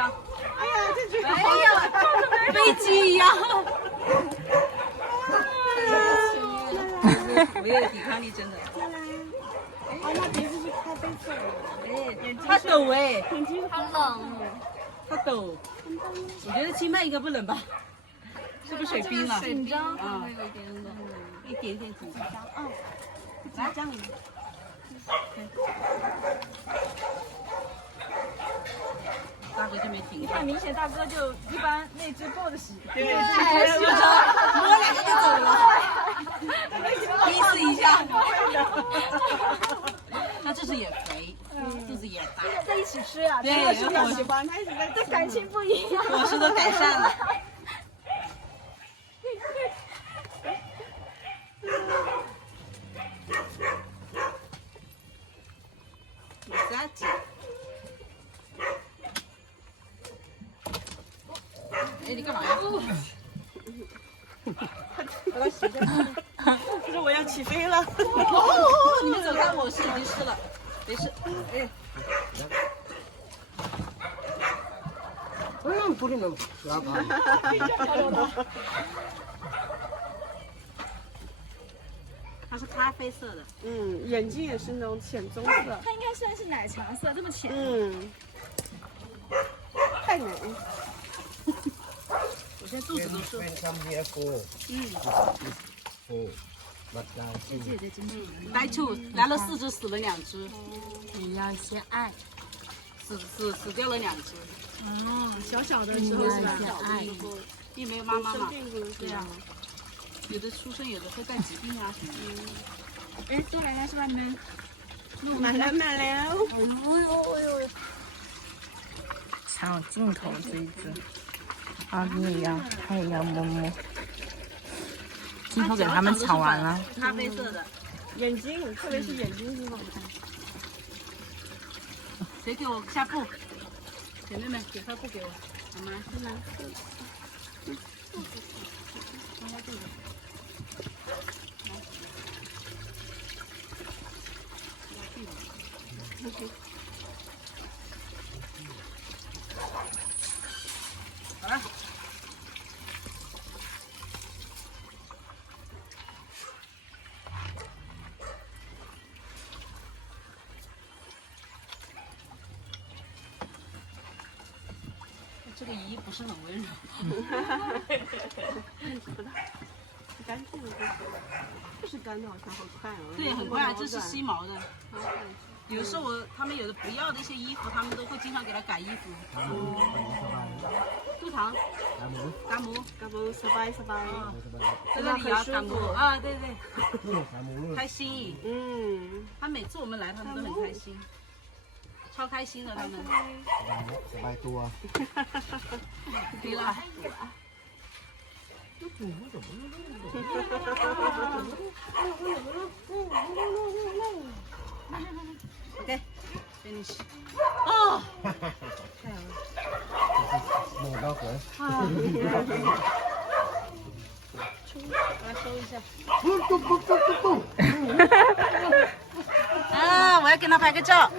张。哎呀，这只哎呀，飞机一样。没有抵抗力，真的。哦，那鼻子是咖啡色的。哎，它抖哎，眼睛好冷。它抖。我觉得清迈应该不冷吧？是不是水冰了？紧张，啊，有一点冷。一点点紧张。哦，来，这样。大哥就没停。很明显，大哥就一般那只抱着洗。对，是不是？摸两个就走了。意思一下。那这只也肥，肚子也大。在一起吃呀，对，是比较喜欢，他一直在这感情不一样。伙食都改善了。有三只。哎，你干嘛呀？把它洗一下。他说我要起飞了。哦，你们走开，我是已经湿了，没事。哎。뿌리면 아파. 它是咖啡色的。眼睛也是那种浅棕色。它应该算是奶茶色，这么浅。太美。我现在肚子都舒服。白兔来了4只，死了2只。你要先爱。死掉了2只。小小的时候是吧？爱。并没有妈妈嘛。对啊。有的出生，有的会带疾病啊什么的。哎，多来来是吧？你们买了。抢镜头这一只，啊，你呀，它也要摸摸。镜头给他们抢完了。咖啡色的。眼睛，特别是眼睛很好看。谁给我下布？姐妹们，给块布给我，好吗？是吗？好了。这个姨不是很温柔。干净的就是干的，好像好快哦。对，很快，这是吸毛的。有时候他们有的不要的一些衣服，他们都会经常给他改衣服。肚糖，干母，sbay。在这里也要干母啊，对对。开心。他每次我们来，他们都很开心，超开心的他们。sbay tua。可以了。OK， finish。哦。抹到回。来收一下。咚咚咚咚咚咚。啊，我要跟他拍个照。